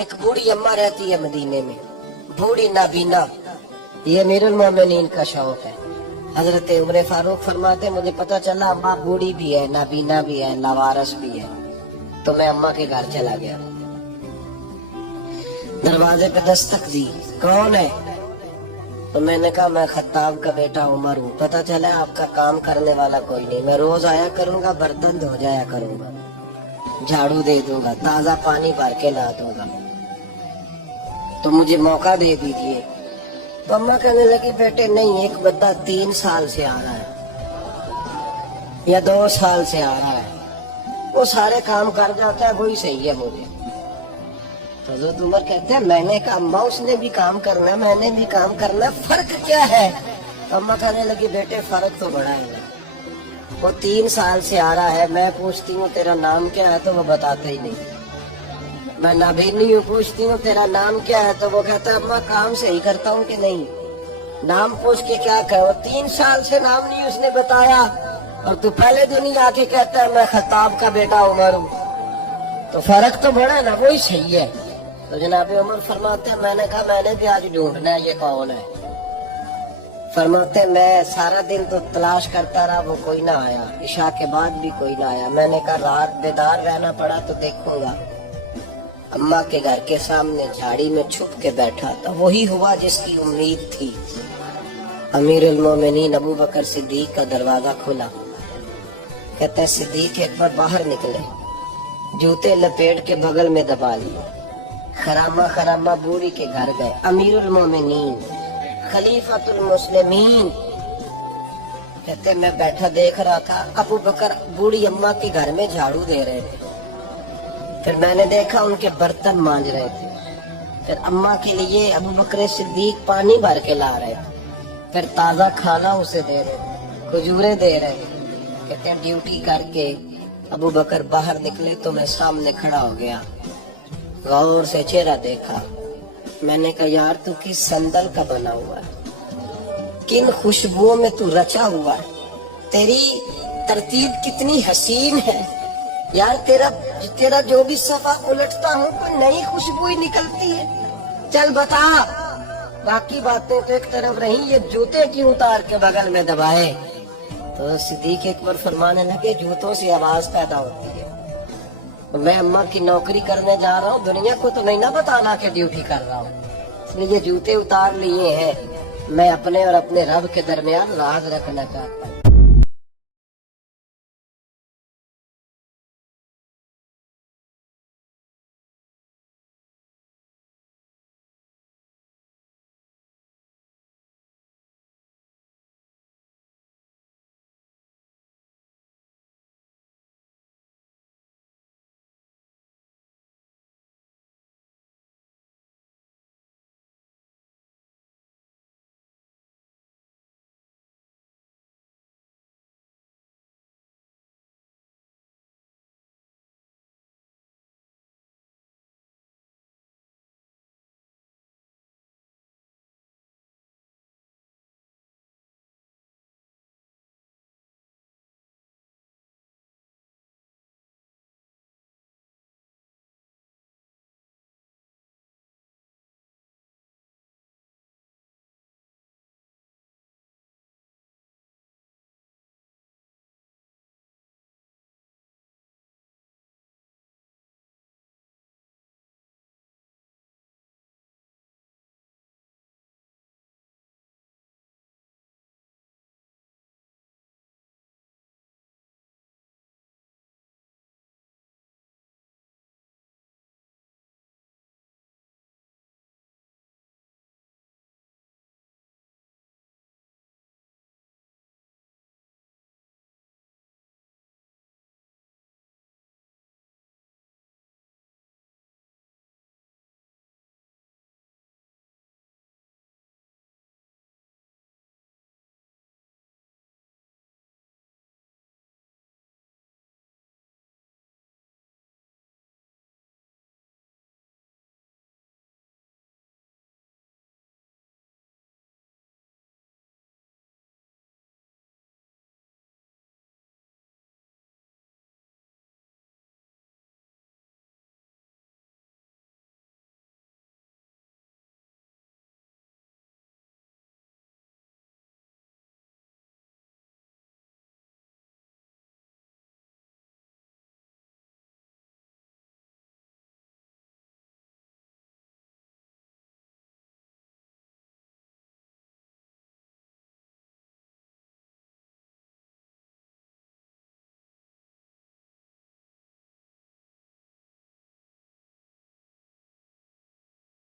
ایک بوڑھی اماں رہتی ہے مدینے میں، بوڑھی نابینا، یہ امیرُ المومنین کا شوق ہے۔ حضرت عمر فاروق فرماتے مجھے پتا چلا اماں بوڑھی بھی ہے، نابینا بھی ہے، لاوارث بھی ہے، تو میں اماں کے گھر چلا گیا۔ دروازے پہ دستک دی، کون ہے؟ تو میں نے کہا میں خطاب کا بیٹا عمر ہوں، پتا چلا آپ کا کام کرنے والا کوئی نہیں، میں روز آیا کروں گا، برتن دھو جایا کروں گا، جھاڑو دے دوں گا، تازہ پانی بھر کے لا دوں گا، تو مجھے موقع دے دیجئے۔ تو اماں کہنے لگی بیٹے نہیں، ایک بندہ 3 سال سے آ رہا ہے یا 2 سال سے آ رہا ہے، وہ سارے کام کر جاتا ہے، وہی صحیح ہے مجھے۔ تو حضرت عمر کہتے ہیں میں نے کہا اماں اس نے بھی کام کرنا، میں نے بھی کام کرنا، فرق کیا ہے؟ اماں کہنے لگی بیٹے فرق تو بڑا ہے، وہ 3 سال سے آ رہا ہے، میں پوچھتی ہوں تیرا نام کیا ہے تو وہ بتاتے ہی نہیں، میں نابینی ہوں، پوچھتی ہوں تیرا نام کیا ہے تو وہ کہتا ہے اماں کام صحیح کرتا ہوں کہ نہیں، نام پوچھ کے کیا کہو، 3 سال سے نام نہیں اس نے بتایا اور تو پہلے دن ہی آ کے کہتا ہے میں خطاب کا بیٹا عمر ہوں، تو فرق تو بڑا ہے نا، وہی صحیح ہے۔ تو جناب عمر فرماتے ہیں میں نے کہا میں نے بھی آج ڈھونڈنا ہے یہ کون ہے۔ فرماتے میں سارا دن تو تلاش کرتا رہا، وہ کوئی نہ آیا، عشاء کے بعد بھی کوئی نہ آیا، میں نے کہا رات بیدار رہنا پڑا تو دیکھوں گا۔ اماں کے گھر کے سامنے جھاڑی میں چھپ کے بیٹھا تھا، وہی ہوا جس کی امید تھی۔ امیر المومنین ابو بکر صدیق کا دروازہ کھلا، کہتا ہے صدیق اکبر باہر نکلے، جوتے لپیٹ کے بغل میں دبا لیے، خرامہ خرامہ بوڑھی کے گھر گئے، امیر المومنین خلیفۃ المسلمین، کہتے میں بیٹھا دیکھ رہا تھا ابو بکر بوڑھی اماں کے گھر میں جھاڑو دے رہے تھے، پھر میں نے دیکھا ان کے برتن مانج رہے تھے، پھر اماں کے لیے ابو بکر صدیق پانی بھر کے لا رہے تھے، پھر تازہ کھانا اسے دے رہے تھے، کھجورے دے رہے تھے۔ کہتے ہیں ڈیوٹی کر کے ابو بکر باہر نکلے تو میں سامنے کھڑا ہو گیا، غور سے چہرہ دیکھا، میں نے کہا یار تو کس سندل کا بنا ہوا ہے، کن خوشبوؤں میں تو رچا ہوا ہے، تیری ترتیب کتنی حسین ہے یار، تیرا جو بھی صفحہ الٹتا ہوں کوئی نئی خوشبو ہی نکلتی ہے، چل بتا۔ باقی باتیں تو ایک طرف رہیں، یہ جوتے کیوں اتار کے بغل میں دبائے؟ تو صدیق اکبر فرمانے لگے جوتوں سے آواز پیدا ہوتی ہے، میں اماں کی نوکری کرنے جا رہا ہوں، دنیا کو تو نہیں نہ بتانا کہ ڈیوٹی کر رہا ہوں، اس لیے یہ جوتے اتار لیے ہیں، میں اپنے اور اپنے رب کے درمیان راز رکھنا چاہتا ہوں۔